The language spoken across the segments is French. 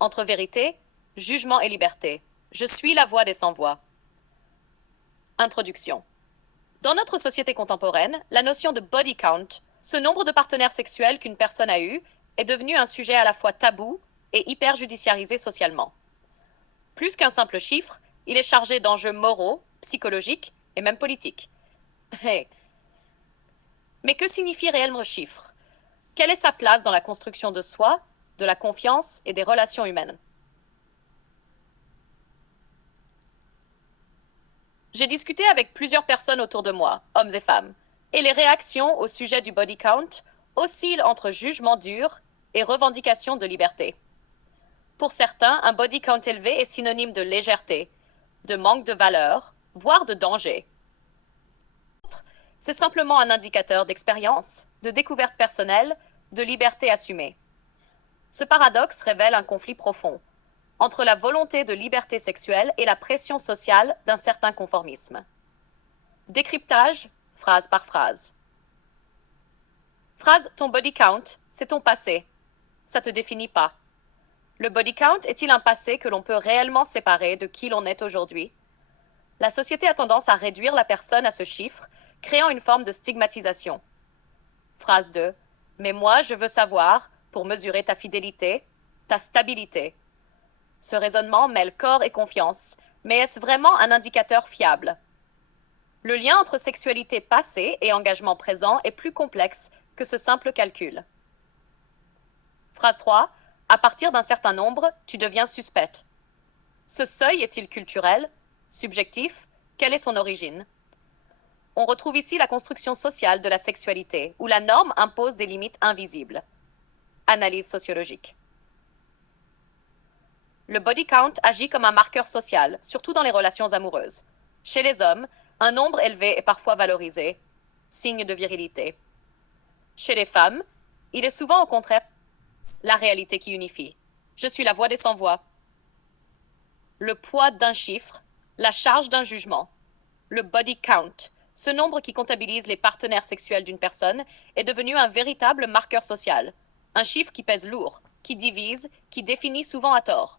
Entre vérité, jugement et liberté. Je suis la voix des sans-voix. Introduction. Dans notre société contemporaine, la notion de body count, ce nombre de partenaires sexuels qu'une personne a eu, est devenu un sujet à la fois tabou et hyper judiciarisé socialement. Plus qu'un simple chiffre, il est chargé d'enjeux moraux, psychologiques et même politiques. Hey. Mais que signifie réellement ce chiffre? Quelle est sa place dans la construction de soi, de la confiance et des relations humaines? J'ai discuté avec plusieurs personnes autour de moi, hommes et femmes, et les réactions au sujet du body count oscillent entre jugement dur et revendication de liberté. Pour certains, un body count élevé est synonyme de légèreté, de manque de valeur, voire de danger. C'est simplement un indicateur d'expérience, de découverte personnelle, de liberté assumée. Ce paradoxe révèle un conflit profond entre la volonté de liberté sexuelle et la pression sociale d'un certain conformisme. Décryptage, phrase par phrase. Phrase: ton body count, c'est ton passé. Ça te définit pas. Le body count est-il un passé que l'on peut réellement séparer de qui l'on est aujourd'hui? La société a tendance à réduire la personne à ce chiffre, créant une forme de stigmatisation. Phrase 2. Mais moi, je veux savoir, pour mesurer ta fidélité, ta stabilité. Ce raisonnement mêle corps et confiance, mais est-ce vraiment un indicateur fiable? Le lien entre sexualité passée et engagement présent est plus complexe que ce simple calcul. Phrase 3. À partir d'un certain nombre, tu deviens suspecte. Ce seuil est-il culturel, subjectif? Quelle est son origine? On retrouve ici la construction sociale de la sexualité, où la norme impose des limites invisibles. Analyse sociologique. Le body count agit comme un marqueur social, surtout dans les relations amoureuses. Chez les hommes, un nombre élevé est parfois valorisé, signe de virilité. Chez les femmes, il est souvent au contraire la réalité qui unifie. Je suis la voix des sans-voix. Le poids d'un chiffre, la charge d'un jugement. Le body count, ce nombre qui comptabilise les partenaires sexuels d'une personne, est devenu un véritable marqueur social. Un chiffre qui pèse lourd, qui divise, qui définit souvent à tort.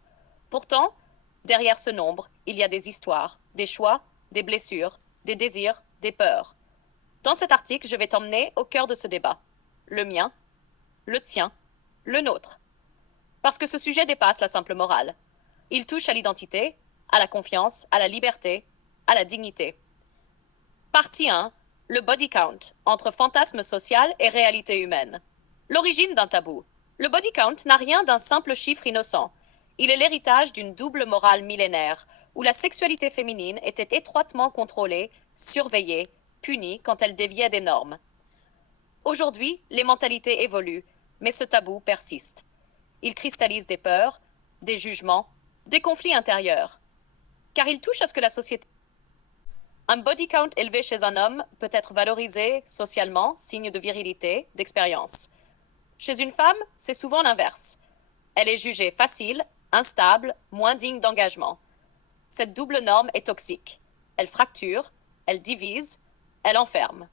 Pourtant, derrière ce nombre, il y a des histoires, des choix, des blessures, des désirs, des peurs. Dans cet article, je vais t'emmener au cœur de ce débat. Le mien, le tien, le nôtre. Parce que ce sujet dépasse la simple morale. Il touche à l'identité, à la confiance, à la liberté, à la dignité. Partie 1. Le body count, entre fantasme social et réalité humaine. L'origine d'un tabou. Le body count n'a rien d'un simple chiffre innocent. Il est l'héritage d'une double morale millénaire, où la sexualité féminine était étroitement contrôlée, surveillée, punie quand elle déviait des normes. Aujourd'hui, les mentalités évoluent, mais ce tabou persiste. Il cristallise des peurs, des jugements, des conflits intérieurs. Car il touche à ce que la société... Un body count élevé chez un homme peut être valorisé socialement, signe de virilité, d'expérience. Chez une femme, c'est souvent l'inverse. Elle est jugée facile, instable, moins digne d'engagement. Cette double norme est toxique. Elle fracture, elle divise, elle enferme.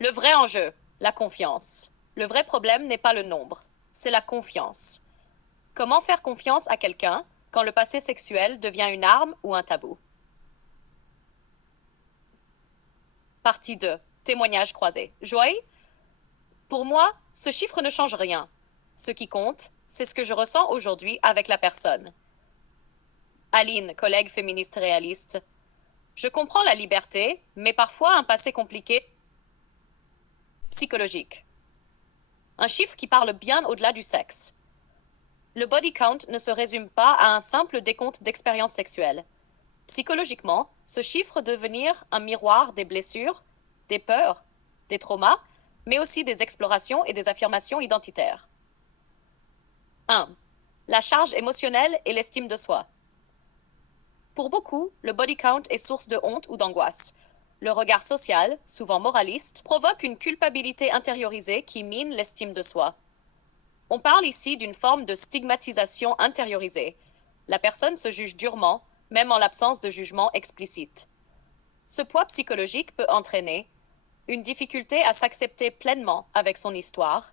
Le vrai enjeu, la confiance. Le vrai problème n'est pas le nombre, c'est la confiance. Comment faire confiance à quelqu'un quand le passé sexuel devient une arme ou un tabou? Partie 2. Témoignages croisés. Joy? Pour moi, ce chiffre ne change rien. Ce qui compte, c'est ce que je ressens aujourd'hui avec la personne. Aline, collègue féministe réaliste. Je comprends la liberté, mais parfois un passé compliqué psychologique. Un chiffre qui parle bien au-delà du sexe. Le body count ne se résume pas à un simple décompte d'expériences sexuelles. Psychologiquement, ce chiffre devenir un miroir des blessures, des peurs, des traumas, mais aussi des explorations et des affirmations identitaires. 1. La charge émotionnelle et l'estime de soi. Pour beaucoup, le body count est source de honte ou d'angoisse. Le regard social, souvent moraliste, provoque une culpabilité intériorisée qui mine l'estime de soi. On parle ici d'une forme de stigmatisation intériorisée. La personne se juge durement, même en l'absence de jugement explicite. Ce poids psychologique peut entraîner une difficulté à s'accepter pleinement avec son histoire,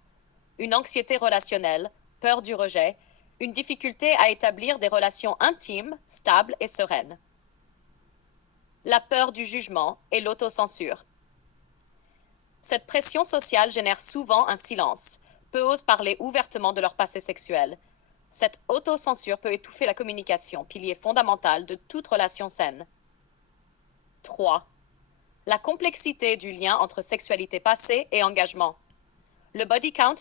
une anxiété relationnelle, peur du rejet, Une difficulté à établir des relations intimes, stables et sereines. La peur du jugement et l'autocensure. Cette pression sociale génère souvent un silence. Peu osent parler ouvertement de leur passé sexuel. Cette autocensure peut étouffer la communication, pilier fondamental de toute relation saine. 3. La complexité du lien entre sexualité passée et engagement. Le body count,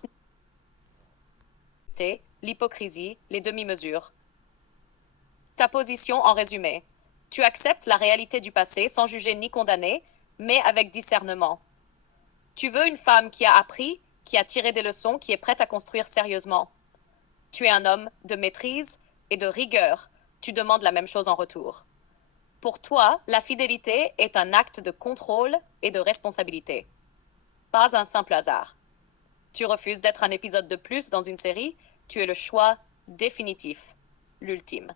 l'hypocrisie, les demi-mesures. Ta position en résumé. Tu acceptes la réalité du passé sans juger ni condamner, mais avec discernement. Tu veux une femme qui a appris, qui a tiré des leçons, qui est prête à construire sérieusement. Tu es un homme de maîtrise et de rigueur. Tu demandes la même chose en retour. Pour toi, la fidélité est un acte de contrôle et de responsabilité. Pas un simple hasard. Tu refuses d'être un épisode de plus dans une série, tu es le choix définitif, l'ultime.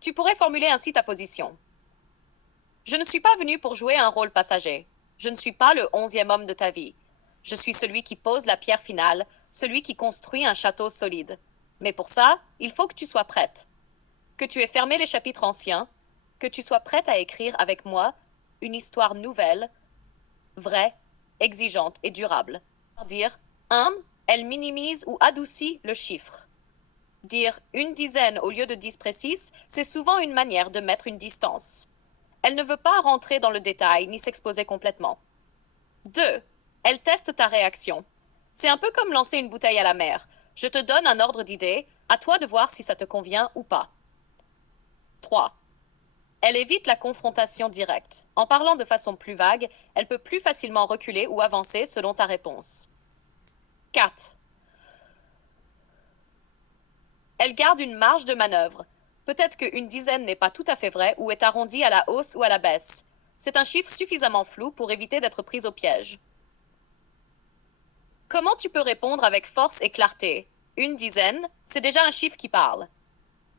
Tu pourrais formuler ainsi ta position. Je ne suis pas venu pour jouer un rôle passager. Je ne suis pas le 11e homme de ta vie. Je suis celui qui pose la pierre finale, celui qui construit un château solide. Mais pour ça, il faut que tu sois prête. Que tu aies fermé les chapitres anciens, que tu sois prête à écrire avec moi une histoire nouvelle, vraie, exigeante et durable. Dire 1, elle minimise ou adoucit le chiffre. Dire une dizaine au lieu de 10 précises, c'est souvent une manière de mettre une distance. Elle ne veut pas rentrer dans le détail ni s'exposer complètement. 2. Elle teste ta réaction. C'est un peu comme lancer une bouteille à la mer. Je te donne un ordre d'idée, à toi de voir si ça te convient ou pas. 3. Elle évite la confrontation directe. En parlant de façon plus vague, elle peut plus facilement reculer ou avancer selon ta réponse. 4. Elle garde une marge de manœuvre. Peut-être qu'une dizaine n'est pas tout à fait vrai ou est arrondie à la hausse ou à la baisse. C'est un chiffre suffisamment flou pour éviter d'être prise au piège. Comment tu peux répondre avec force et clarté? Une dizaine, c'est déjà un chiffre qui parle.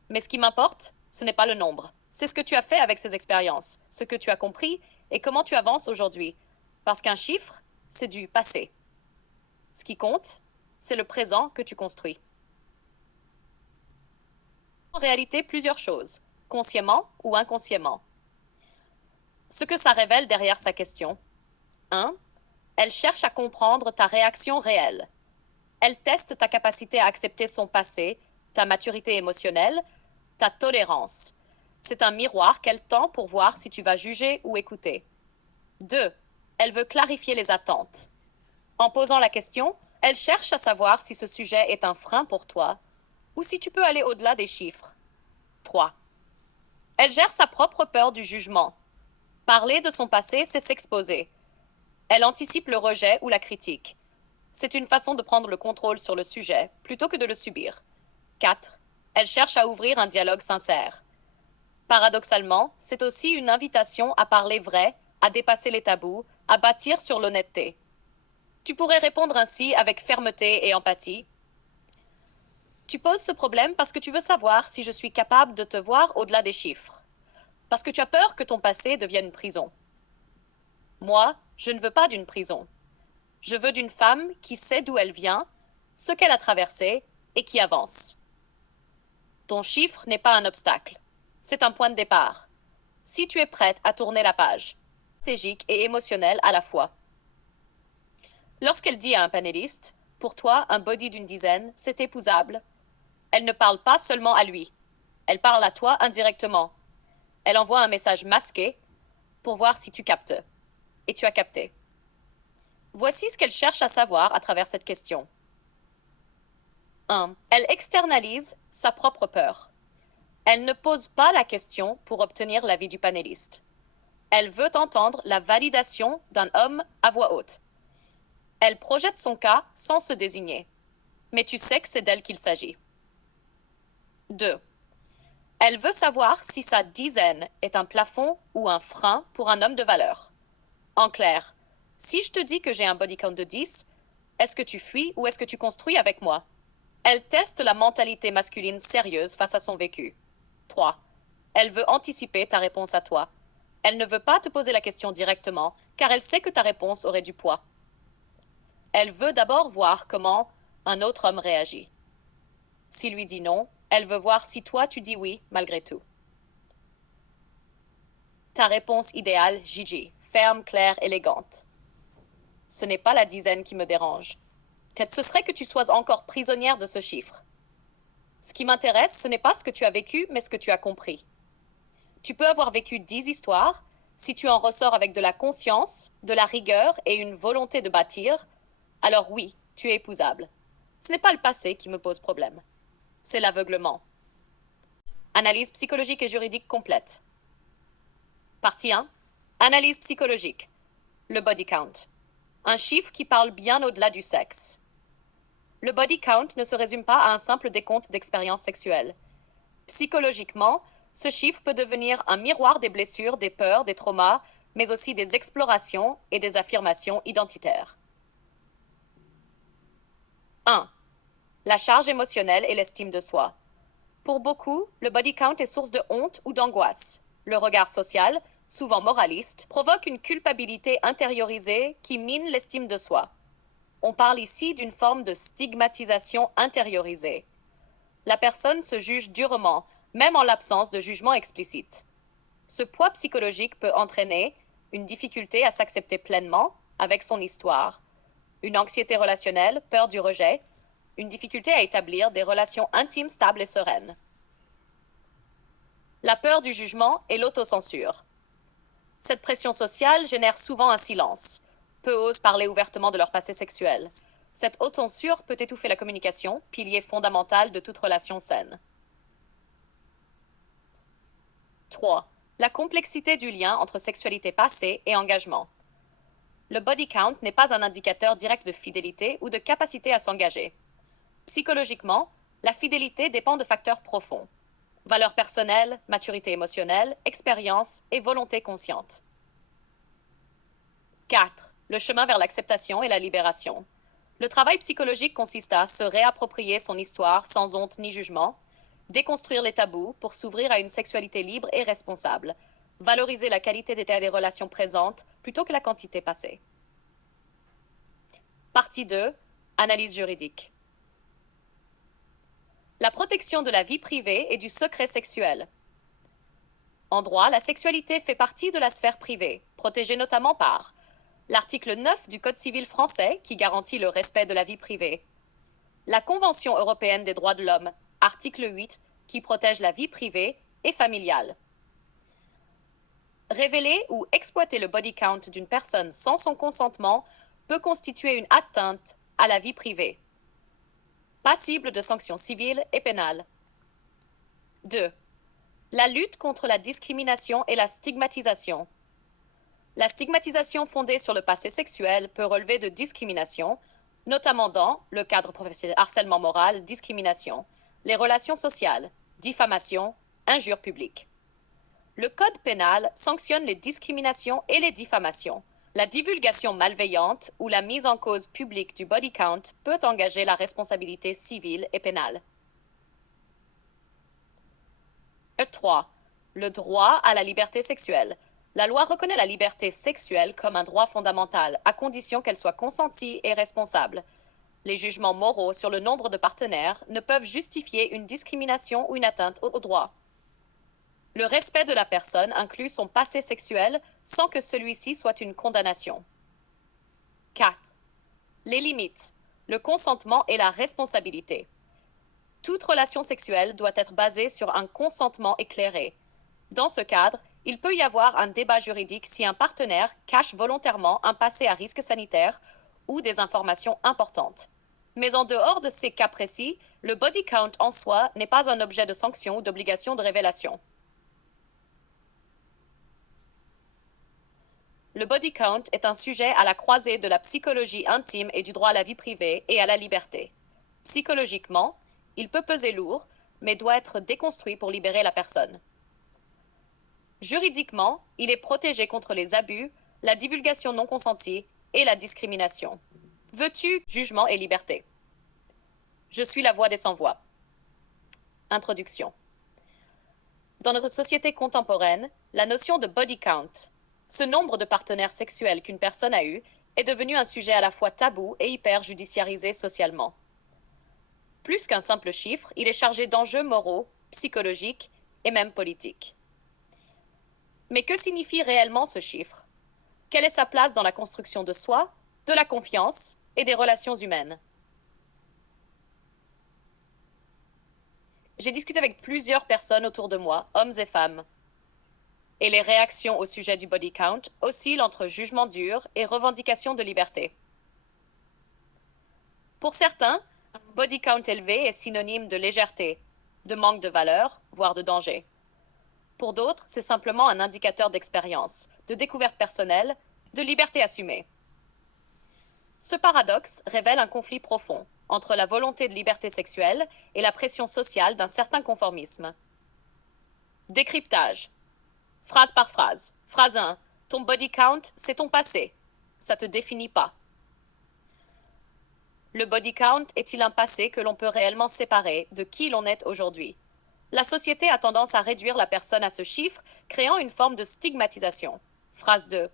Mais ce qui m'importe, ce n'est pas le nombre. C'est ce que tu as fait avec ces expériences, ce que tu as compris et comment tu avances aujourd'hui. Parce qu'un chiffre, c'est du passé. Ce qui compte, c'est le présent que tu construis. En réalité, plusieurs choses, consciemment ou inconsciemment. Ce que ça révèle derrière sa question. 1. Elle cherche à comprendre ta réaction réelle. Elle teste ta capacité à accepter son passé, ta maturité émotionnelle, ta tolérance. C'est un miroir qu'elle tend pour voir si tu vas juger ou écouter. 2. Elle veut clarifier les attentes. En posant la question, elle cherche à savoir si ce sujet est un frein pour toi ou si tu peux aller au-delà des chiffres. 3. Elle gère sa propre peur du jugement. Parler de son passé, c'est s'exposer. Elle anticipe le rejet ou la critique. C'est une façon de prendre le contrôle sur le sujet plutôt que de le subir. 4. Elle cherche à ouvrir un dialogue sincère. Paradoxalement, c'est aussi une invitation à parler vrai, à dépasser les tabous, à bâtir sur l'honnêteté. Tu pourrais répondre ainsi avec fermeté et empathie. Tu poses ce problème parce que tu veux savoir si je suis capable de te voir au-delà des chiffres. Parce que tu as peur que ton passé devienne une prison. Moi, je ne veux pas d'une prison. Je veux d'une femme qui sait d'où elle vient, ce qu'elle a traversé et qui avance. Ton chiffre n'est pas un obstacle. C'est un point de départ. Si tu es prête à tourner la page, stratégique et émotionnelle à la fois. Lorsqu'elle dit à un panéliste, pour toi, un body d'une dizaine, c'est épousable, elle ne parle pas seulement à lui. Elle parle à toi indirectement. Elle envoie un message masqué pour voir si tu captes. Et tu as capté. Voici ce qu'elle cherche à savoir à travers cette question. 1. Elle externalise sa propre peur. Elle ne pose pas la question pour obtenir l'avis du panéliste. Elle veut entendre la validation d'un homme à voix haute. Elle projette son cas sans se désigner. Mais tu sais que c'est d'elle qu'il s'agit. 2. Elle veut savoir si sa dizaine est un plafond ou un frein pour un homme de valeur. En clair, si je te dis que j'ai un body count de 10, est-ce que tu fuis ou est-ce que tu construis avec moi? Elle teste la mentalité masculine sérieuse face à son vécu. 3. Elle veut anticiper ta réponse à toi. Elle ne veut pas te poser la question directement, car elle sait que ta réponse aurait du poids. Elle veut d'abord voir comment un autre homme réagit. S'il lui dit non, elle veut voir si toi tu dis oui malgré tout. Ta réponse idéale, Gigi. Ferme, claire, élégante. Ce n'est pas la dizaine qui me dérange. Ce serait que tu sois encore prisonnière de ce chiffre. Ce qui m'intéresse, ce n'est pas ce que tu as vécu, mais ce que tu as compris. Tu peux avoir vécu 10 histoires, si tu en ressors avec de la conscience, de la rigueur et une volonté de bâtir, alors oui, tu es épousable. Ce n'est pas le passé qui me pose problème. C'est l'aveuglement. Analyse psychologique et juridique complète. Partie 1. Analyse psychologique. Le body count. Un chiffre qui parle bien au-delà du sexe. Le body count ne se résume pas à un simple décompte d'expériences sexuelles. Psychologiquement, ce chiffre peut devenir un miroir des blessures, des peurs, des traumas, mais aussi des explorations et des affirmations identitaires. 1. La charge émotionnelle et l'estime de soi. Pour beaucoup, le body count est source de honte ou d'angoisse. Le regard social, souvent moraliste, provoque une culpabilité intériorisée qui mine l'estime de soi. On parle ici d'une forme de stigmatisation intériorisée. La personne se juge durement, même en l'absence de jugement explicite. Ce poids psychologique peut entraîner une difficulté à s'accepter pleinement avec son histoire, une anxiété relationnelle, peur du rejet, une difficulté à établir des relations intimes stables et sereines. La peur du jugement et l'autocensure. Cette pression sociale génère souvent un silence. Peu osent parler ouvertement de leur passé sexuel. Cette autocensure peut étouffer la communication, pilier fondamental de toute relation saine. 3. La complexité du lien entre sexualité passée et engagement. Le body count n'est pas un indicateur direct de fidélité ou de capacité à s'engager. Psychologiquement, la fidélité dépend de facteurs profonds. Valeurs personnelles, maturité émotionnelle, expérience et volonté consciente. 4. Le chemin vers l'acceptation et la libération. Le travail psychologique consiste à se réapproprier son histoire sans honte ni jugement, déconstruire les tabous pour s'ouvrir à une sexualité libre et responsable, valoriser la qualité des relations présentes plutôt que la quantité passée. Partie 2. Analyse juridique. La protection de la vie privée et du secret sexuel. En droit, la sexualité fait partie de la sphère privée, protégée notamment par l'article 9 du Code civil français qui garantit le respect de la vie privée, la Convention européenne des droits de l'homme, article 8, qui protège la vie privée et familiale. Révéler ou exploiter le body count d'une personne sans son consentement peut constituer une atteinte à la vie privée, passible de sanctions civiles et pénales. 2. La lutte contre la discrimination et la stigmatisation. La stigmatisation fondée sur le passé sexuel peut relever de discrimination, notamment dans le cadre professionnel, harcèlement moral, discrimination, les relations sociales, diffamation, injures publiques. Le Code pénal sanctionne les discriminations et les diffamations. La divulgation malveillante ou la mise en cause publique du body count peut engager la responsabilité civile et pénale. 3. Le droit à la liberté sexuelle. La loi reconnaît la liberté sexuelle comme un droit fondamental, à condition qu'elle soit consentie et responsable. Les jugements moraux sur le nombre de partenaires ne peuvent justifier une discrimination ou une atteinte au droit. Le respect de la personne inclut son passé sexuel sans que celui-ci soit une condamnation. 4. Les limites. Le consentement et la responsabilité. Toute relation sexuelle doit être basée sur un consentement éclairé. Dans ce cadre, il peut y avoir un débat juridique si un partenaire cache volontairement un passé à risque sanitaire ou des informations importantes. Mais en dehors de ces cas précis, le body count en soi n'est pas un objet de sanction ou d'obligation de révélation. Le body count est un sujet à la croisée de la psychologie intime et du droit à la vie privée et à la liberté. Psychologiquement, il peut peser lourd, mais doit être déconstruit pour libérer la personne. Juridiquement, il est protégé contre les abus, la divulgation non consentie et la discrimination. Veux-tu jugement et liberté? Je suis la voix des sans-voix. Introduction. Dans notre société contemporaine, la notion de body count, ce nombre de partenaires sexuels qu'une personne a eu, est devenu un sujet à la fois tabou et hyper judiciarisé socialement. Plus qu'un simple chiffre, il est chargé d'enjeux moraux, psychologiques et même politiques. Mais que signifie réellement ce chiffre? Quelle est sa place dans la construction de soi, de la confiance et des relations humaines? J'ai discuté avec plusieurs personnes autour de moi, hommes et femmes, et les réactions au sujet du body count oscillent entre jugement dur et revendication de liberté. Pour certains, un body count élevé est synonyme de légèreté, de manque de valeur, voire de danger. Pour d'autres, c'est simplement un indicateur d'expérience, de découverte personnelle, de liberté assumée. Ce paradoxe révèle un conflit profond entre la volonté de liberté sexuelle et la pression sociale d'un certain conformisme. Décryptage. Phrase par phrase. Phrase 1. Ton body count, c'est ton passé. Ça te définit pas. Le body count est-il un passé que l'on peut réellement séparer de qui l'on est aujourd'hui? La société a tendance à réduire la personne à ce chiffre, créant une forme de stigmatisation. Phrase 2.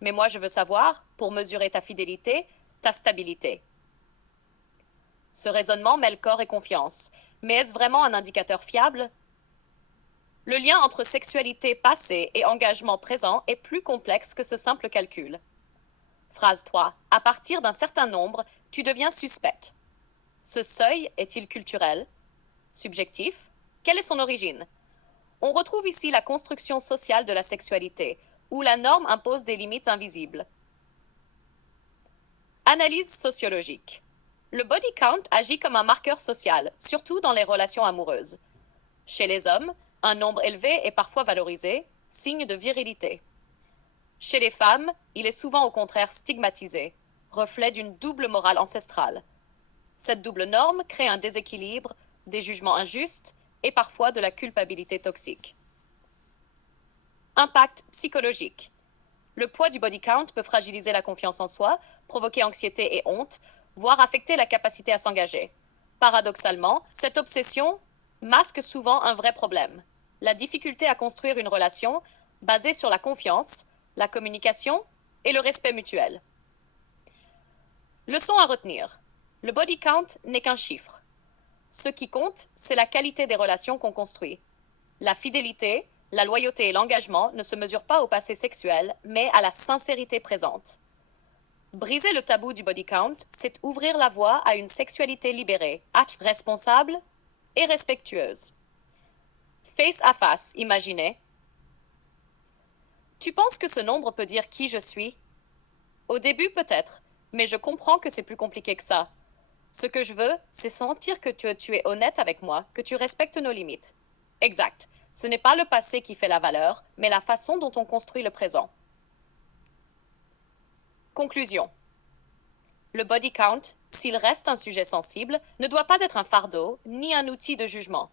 Mais moi je veux savoir, pour mesurer ta fidélité, ta stabilité. Ce raisonnement mêle corps et confiance. Mais est-ce vraiment un indicateur fiable? Le lien entre sexualité passée et engagement présent est plus complexe que ce simple calcul. Phrase 3. À partir d'un certain nombre, tu deviens suspecte. Ce seuil est-il culturel? Subjectif? Quelle est son origine? On retrouve ici la construction sociale de la sexualité, où la norme impose des limites invisibles. Analyse sociologique. Le body count agit comme un marqueur social, surtout dans les relations amoureuses. Chez les hommes, un nombre élevé est parfois valorisé, signe de virilité. Chez les femmes, il est souvent au contraire stigmatisé, reflet d'une double morale ancestrale. Cette double norme crée un déséquilibre, des jugements injustes et parfois de la culpabilité toxique. Impact psychologique. Le poids du body count peut fragiliser la confiance en soi, provoquer anxiété et honte, voire affecter la capacité à s'engager. Paradoxalement, cette obsession masque souvent un vrai problème, la difficulté à construire une relation basée sur la confiance, la communication et le respect mutuel. Leçon à retenir. Le body count n'est qu'un chiffre. Ce qui compte, c'est la qualité des relations qu'on construit. La fidélité, la loyauté et l'engagement ne se mesurent pas au passé sexuel, mais à la sincérité présente. Briser le tabou du body count, c'est ouvrir la voie à une sexualité libérée, responsable et respectueuse. Face à face, imaginez. Tu penses que ce nombre peut dire qui je suis? Au début, peut-être, mais je comprends que c'est plus compliqué que ça. Ce que je veux, c'est sentir que tu es honnête avec moi, que tu respectes nos limites. Exact. Ce n'est pas le passé qui fait la valeur, mais la façon dont on construit le présent. Conclusion. Le body count, s'il reste un sujet sensible, ne doit pas être un fardeau ni un outil de jugement.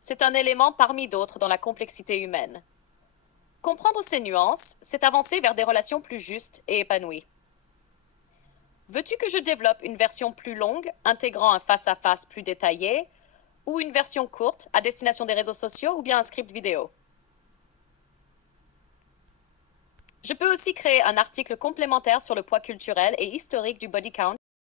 C'est un élément parmi d'autres dans la complexité humaine. Comprendre ces nuances, c'est avancer vers des relations plus justes et épanouies. Veux-tu que je développe une version plus longue, intégrant un face-à-face plus détaillé, ou une version courte, à destination des réseaux sociaux, ou bien un script vidéo? Je peux aussi créer un article complémentaire sur le poids culturel et historique du body count